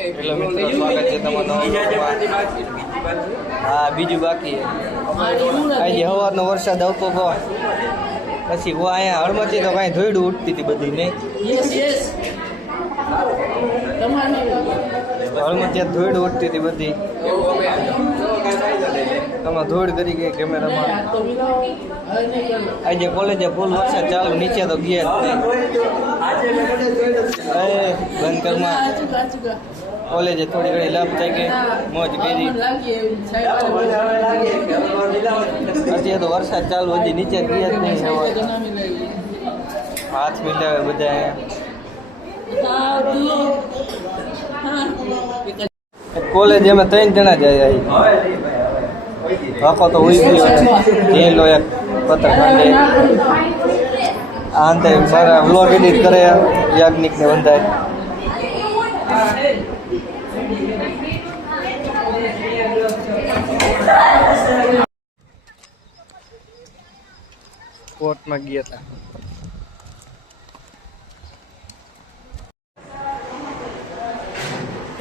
Hello મિત્રો, સ્વાગત છે તમારું. હા, બીજું બાકી આજે સવારનો વરસાદ આવતો હતો, પછી અહીંયા હળમચી તો કાંઈ ધોઈડું ઉઠતી હતી બધી નહીં. હળમચી ધોઈડું ઉઠતી હતી બધી. તમે ધોઈડ કરી ગઈ કેમેરામાં. આજે કોલેજે ફૂલ વરસાદ ચાલુ, નીચે તો ગયા જ નહીં. બંધ કરમાં કોલેજે થોડી ઘણી લાભ થઈ ગઈ, મોજ કરી. હજી તો વરસાદ ચાલુ, હજી નીચે ગયા જ નહીં. હાથ મિલાવે બધા. કોલેજ અમે 3 જણા જાય. આખો તો ઉઈ ગયો ઢીલો એક પત્ર કાંડે. આ અંતે મારા વ્લોગ એડિટ કરે યાજ્ઞિકને બંધાય. કોર્ટમાં ગયા હતા.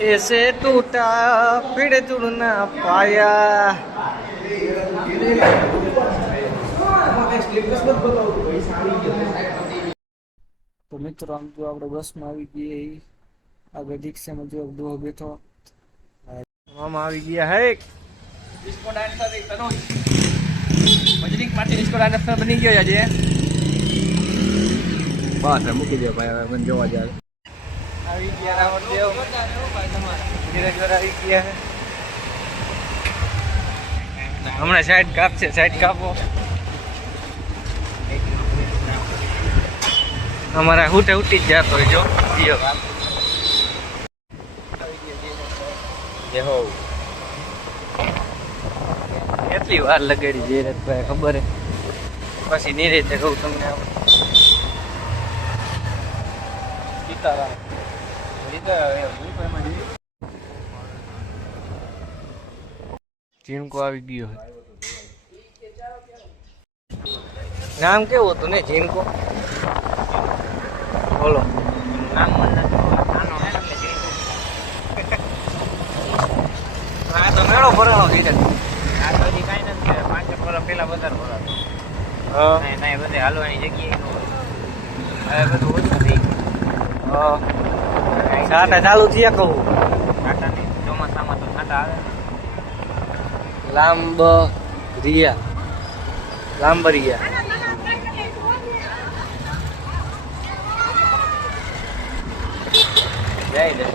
ऐसे टूटा फिर जुड़ना पाया. તો મિત્રો આમ જો આપણે બસમાં આવી ગયા. આગળ રિક્ષામાં જો દો બેઠો. મામા આવી ગયા. હે ડિસ્કો ડાન્સર તનોજ મજલિક માટે ડિસ્કો ડાન્સર બની ગયો આજે. બસ મૂકી દો ભાઈ, હવે મને જોવા જાય. આવી ગયા રાવણદેવ, ધીરેજર આવી ગયા. હમણાં સાઈડ કાપશે, સાઈડ કાપો. અમારા હુટે ઉઠી જ જતો હોય. જો હો કેટલી વાર લગાડી જયરાજભાઈ ખબર હે. પછી નિરેતે કહું તમને. સીતારામ ઝીણકો આવી ગયો. નામ કેવું હતું ને ઝીણકો? બોલો નામ. હા તો મેળો ભરાણો થઈ જાય. આ તો હજી કાંઈ નથી. 5 વર્ષ પહેલા વધારે ભરાતો. હા ના બધે હાલવાની જગ્યાએ હવે બધું ઓછું થઈ ગયું. હા છાંટા ચાલુ થયા કહું. છાંટા નહીં, ચોમાસામાં તો છાંટા આવે. લાંબરિયા જાય દે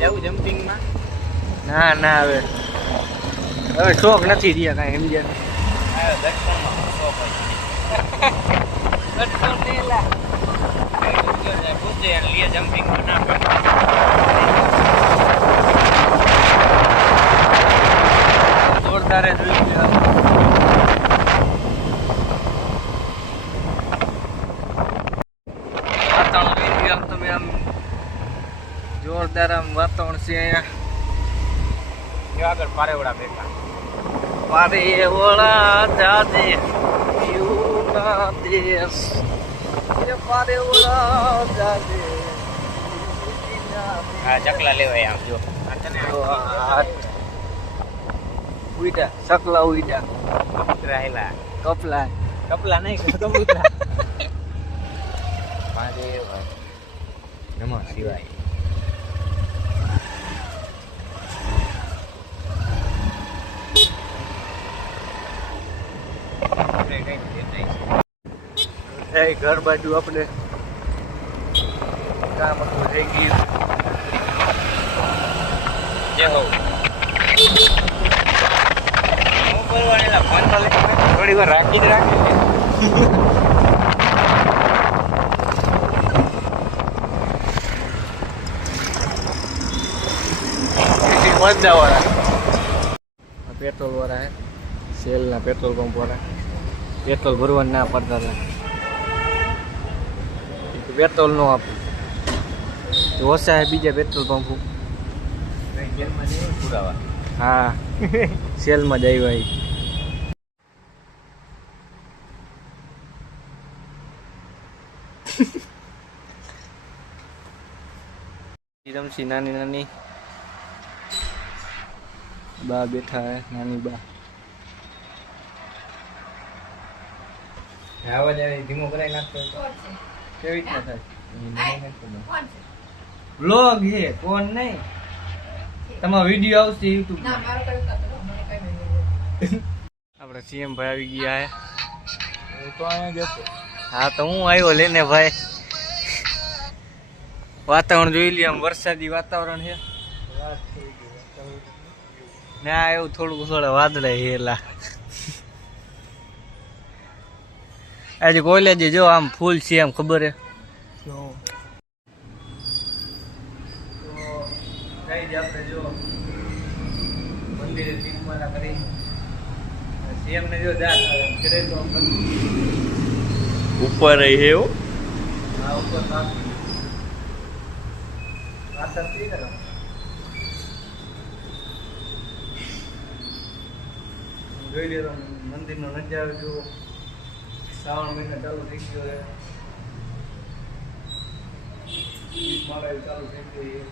જવું જમ્પિંગમાં. ના ના હવે શોખ નથી રહ્યા કાંઈ સમજ્યા. જમ્પિંગ જોરદાર જોઈ વાતાવરણ. તમે આમ જોરદાર આમ વાતાવરણ છે અહીંયા. આગળ પારેવડા બેઠા. પારેવડા જાજે દેશ, પારેવડા જાજે. હા ચકલા લેવાય આમ જો. ઉઈડા ચકલા ઉઈડા. કબૂતરા હેલા કપલા કપલા નહીં કબૂતરા. નમઃ શિવાય. ઘર બાજુ આપણે કામ હતું થઈ ગયું. જે હોવ ફોન તો થોડી વાર રાખી જ રાખી. મજા વાળા પેટ્રોલ વાળા હે, સેલના પેટ્રોલ પંપ વાળા. પેટ્રોલ ભરવાનું ના પડતા હતા. પેટ્રોલ નો આપું તો ઓછા હે બીજા પેટ્રોલ પંપ. હા સેલમાં જ આવ્યા. રમશી નાની નાની બા બેઠા હે, નાની બા. આવાજ આવે ધીમો કરાઈ નાખતો કેવી રીતના થાય? વ્લોગ હે, કોણ નહીં. તમારો વિડીયો આવશે યુટ્યુબ માં. આપણે સીએમ ભાઈ આવી ગયા હે. તો અહીંયા જતો. હા તો હું આવ્યો લઈને ભાઈ. વાતાવરણ જોઈ લઈએ, આમ વરસાદી વાતાવરણ છે. ના એવું થોડા વાદળા હેલા. આજે કોલેજ જો આમ ફૂલ છે, આમ ખબર હે. આપણે જો મંદિરે દીપમાલા કરી સીએમ ને જો કરે તો ઉપર રહી હે એવું. હા ઉપર આતર થી કરો. જોઈ લે મંદિરનો નજારો જો. શ્રાવણ મહિનો ચાલુ થઈ ગયો છે. દીપમાલા ચાલુ થઈ ગઈ.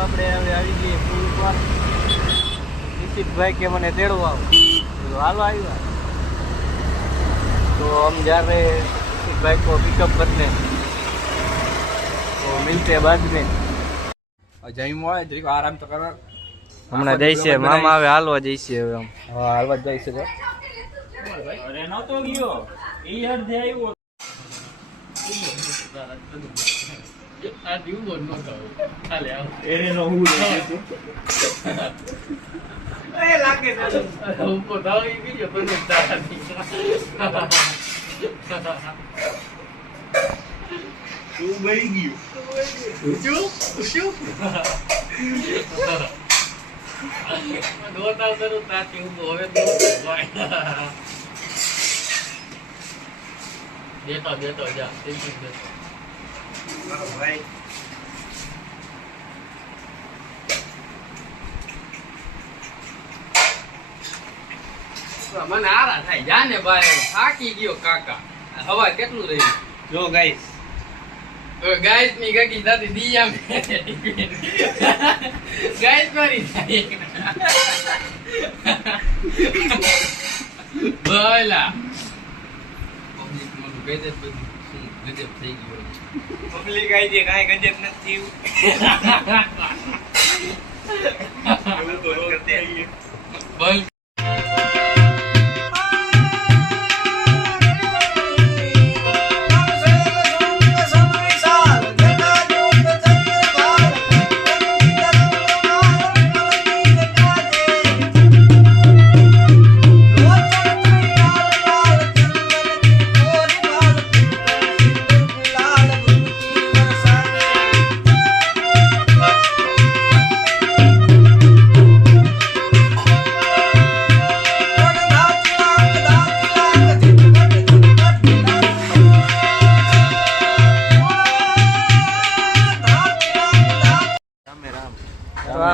આપણે હવે આવી ગઈએ પુલ પર. નિશિતભાઈ કે મને તેડવા આવો, હાલો આવ્યા. તો हम जा रहे हैं निशितभाई को पिकअप करने, तो मिलते हैं बाद में. આરામ તો કરવા હમણાં જઈશે મામા આવે, હાલવા જઈશે હવે આમ. હા હાલવા જ જાય છે. અરે નતો ગયો એ અડધે આવ્યો. આ દીવો નતો ખાલે આવ એને નો હું એ લાગે છે ઉપર દાવી બીજો બને તારાથી તું બઈ ગયો શું દોતા કરું તાતી હું હવે દેતો જા દેતો ભાઈ. મને આરા થાય જાને ભાઈ, થાકી ગયો કાકા. હવા કેટલું રહ્યું જો ગાઈસ. ગાઈસ ની કાકી દાદી દિયા મે ગાઈસ મારી બોલા પબ્લિક માં ગજબ ગજબ થઈ ગયો. પબ્લિક આઈ જે કાઈ ગજબ નથી બોલ.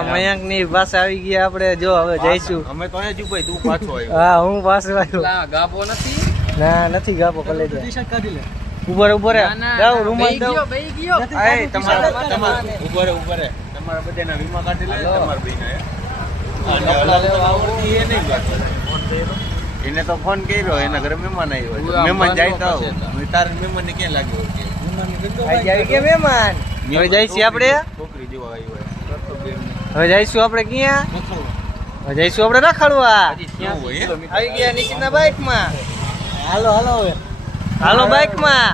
મયંક ની પાસે આવી ગયા આપણે. જો હવે જઈશું અમે તો અહીંયા જ ઉભા, તું પાછો આવ્યો. હા હું પાછો આવ્યો. ગાભો નથી ના નથી ગાપો કલેજ ઉપર ઉપર જાવ રૂમાલ દો. તમારા ઉપર તમારા બધાના વીમા કાઢી લે. તમારા ભાઈ એને તો ફોન કર્યો, એના ઘરે મહેમાન આવ્યો. મહેમાન જાય તો તારે મહેમાન ને ક્યાં લાગ્યો? આવી ગયા મહેમાન. હવે જઈશું આપણે, છોકરી જેવા આવ્યો. હવે જઈશું આપણે ક્યાં? હવે જઈશું આપણે રખડવા. આવી ગયા નિશિતના બાઇક માં. હાલો હાલો હવે હાલો બાઇક માં.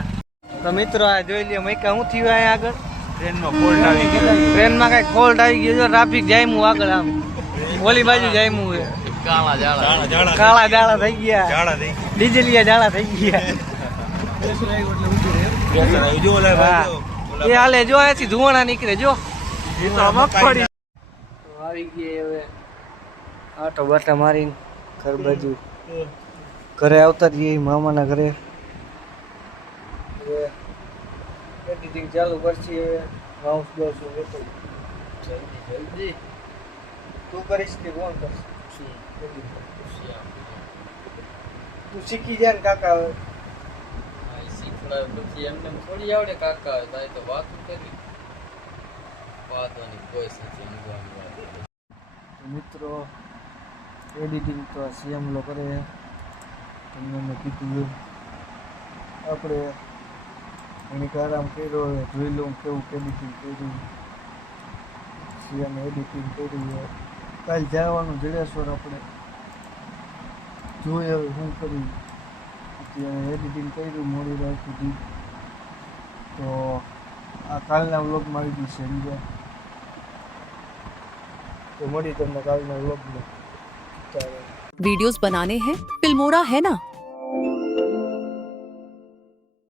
તો મિત્રો આ જોઈ લ્યો મૈકા હું થયું અહીંયા આગળ. ટ્રેનમાં ફોલ્ટ આવી ગયો. ટ્રેનમાં કઈ ફોલ્ટ આવી ગયો. જો ટ્રાફિક જામ્યું આગળ, આમ ઓલી બાજુ જામ્યું છે. કાળા જાળા થઈ ગયા, ડીઝલિયા જાળા થઈ ગયા. એ હાલે જો અહીંથી ધુવાણા નીકળે જો આવી ગઈ હવે આટો બાટા મારીને ઘર બાજુ ઘરે આવતા રહીએ મામાના ઘરે હવે એડિટિંગ ચાલુ કરશે હવે માઉસ બ્લાઉઝ લેતો જલ્દી તું કરીશ કે કોણ કરશે તું શીખી જાય ને કાકા હવે પછી એમને થોડી આવડે કાકા તારે તો વાત કરવી વાતોની કોઈ નથી મિત્રો એડિટિંગ તો સીએમ લો કરે તમને મેં કીધું આપણે ઘણીક આરામ કર્યો હવે જોઈ લઉં કેવું એડિટિંગ કર્યું સીએમ એડિટિંગ કર્યું કાલે જવાનું જડેશ્વર આપણે જોઈએ હવે શું કર્યું અત્યારે એડિટિંગ કર્યું મોડી રાત સુધી તો આ કાલના વ્લોગમાં આવી ગયું છે સમજ્યા तो मड़ी तुमने काल में व्लॉग में वीडियोस बनाने हैं फिल्मोरा है ना।